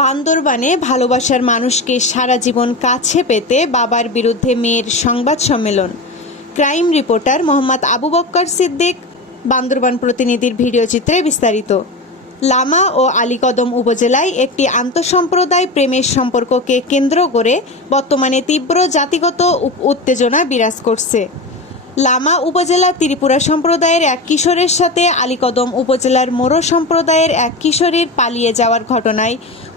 বান্দরবানে ভালোবাসার মানুষকে সারা জীবন কাছে পেতে বাবার বিরুদ্ধে মেয়ের সংবাদ সম্মেলন। ক্রাইম রিপোর্টার মোহাম্মদ আবু বক্কর সিদ্দিক, বান্দরবান প্রতিনিধির ভিডিও চিত্রে বিস্তারিত। লামা ও আলীকদম উপজেলায় একটি আন্তঃসম্প্রদায় প্রেমের সম্পর্ককে কেন্দ্র করে বর্তমানে তীব্র জাতিগত উত্তেজনা বিরাজ করছে। লামা উপজেলা ত্রিপুরা সম্প্রদায়ের এক কিশোরের সাথে আলীকদম উপজেলার মোরো সম্প্রদায়ের এক কিশোরীর পালিয়ে যাওয়ার ঘটনায়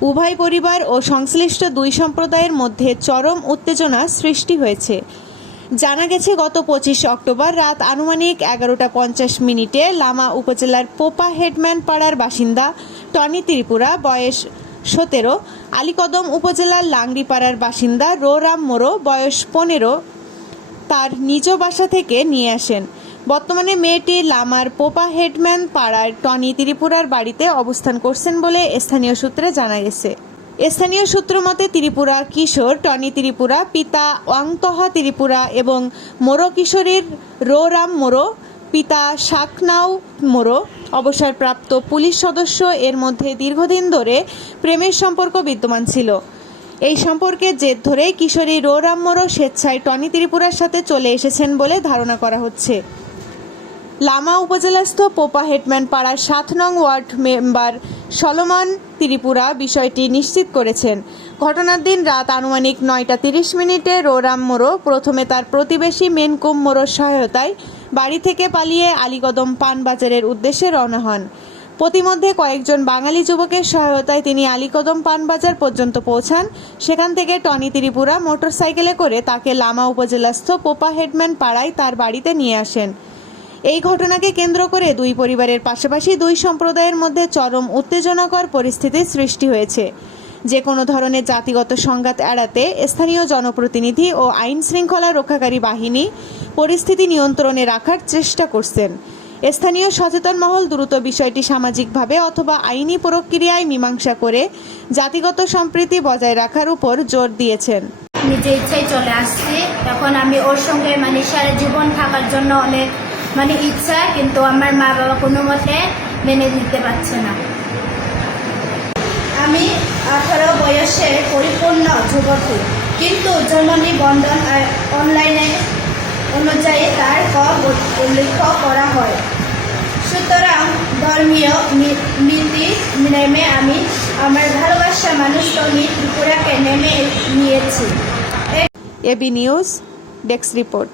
উভয় পরিবার ও সংশ্লিষ্ট দুই সম্প্রদায়ের মধ্যে চরম উত্তেজনা সৃষ্টি হয়েছে। জানা গেছে, গত 25 অক্টোবর রাত আনুমানিক 11:50 লামা উপজেলার পোপা হেডম্যান পাড়ার বাসিন্দা টনি ত্রিপুরা, বয়স 17, আলীকদম উপজেলার লাংড়িপাড়ার বাসিন্দা রোরাম মোরো, বয়স 15, তার নিজ বাসা থেকে নিয়ে আসেন। বর্তমানে মেয়েটি লামার পোপা হেডম্যান পাড়ার টনি ত্রিপুরার বাড়িতে অবস্থান করছেন বলে স্থানীয় সূত্রে জানা গেছে। স্থানীয় সূত্র মতে, ত্রিপুরা কিশোর টনি ত্রিপুরা, পিতা ওয়াংতহা ত্রিপুরা এবং মোরো কিশোরীর রোরাম মোরো, পিতা শাকনাউ মোরো, অবসরপ্রাপ্ত পুলিশ সদস্য, এর মধ্যে দীর্ঘদিন ধরে প্রেমের সম্পর্ক বিদ্যমান ছিল। এই সম্পর্কের জের ধরে কিশোরী রোরাম মোরো স্বেচ্ছায় টনি ত্রিপুরার সাথে চলে এসেছেন বলে ধারণা করা হচ্ছে। লামা উপজেলাস্থ পোপা হেডম্যান পাড়ার 7 নং ওয়ার্ড মেম্বার সলোমন ত্রিপুরা বিষয়টি নিশ্চিত করেছেন। ঘটনার দিন রাত আনুমানিক 9:30 রোরাম মোরো প্রথমে তার প্রতিবেশী মেনকুম মোরোর সহায়তায় বাড়ি থেকে পালিয়ে আলীকদম পান বাজারের উদ্দেশ্যে রওনা হন। প্রতিমধ্যে কয়েকজন বাঙালি যুবকের সহায়তায় তিনি আলীকদম পানবাজার পর্যন্ত পৌঁছান। সেখান থেকে টনি ত্রিপুরা মোটরসাইকেলে করে তাকে লামা উপজেলাস্থ পোপা হেডম্যান পাড়ায় তার বাড়িতে নিয়ে আসেন। এই ঘটনাকে কেন্দ্র করে দুই পরিবারের পাশাপাশি দুই সম্প্রদায়ের মধ্যে চরম উত্তেজনাকর পরিস্থিতির সৃষ্টি হয়েছে। যে কোনো ধরনের জাতিগত সংঘাত এড়াতে স্থানীয় জনপ্রতিনিধি ও আইন শৃঙ্খলা রক্ষাকারী বাহিনী পরিস্থিতি নিয়ন্ত্রণে রাখার চেষ্টা করছেন। স্থানীয় সচেতন মহল দ্রুত বিষয়টি সামাজিকভাবে অথবা আইনি প্রক্রিয়ায় মীমাংসা করে জাতিগত সম্প্রীতি বজায় রাখার উপর জোর দিয়েছেন। নিজে ইচ্ছায় চলে আসছি। এখন আমি ওর সঙ্গে সারা জীবন থাকার জন্য অনেক ইচ্ছা, কিন্তু আমার মা বাবা কোনো মতে মেনে দিতে পারছে না। আমি 18 বয়সে পরিপূর্ণ যুবতী, কিন্তু জন্ম নিবন্ধন অনলাইনে অনুযায়ী তার উল্লেখ করা হয়। সুতরাং ধর্মীয় নীতি নেমে আমি আমার ভালোবাসা মানুষ টনি ত্রিপুরাকে নেমে নিয়েছি। AB news desk report.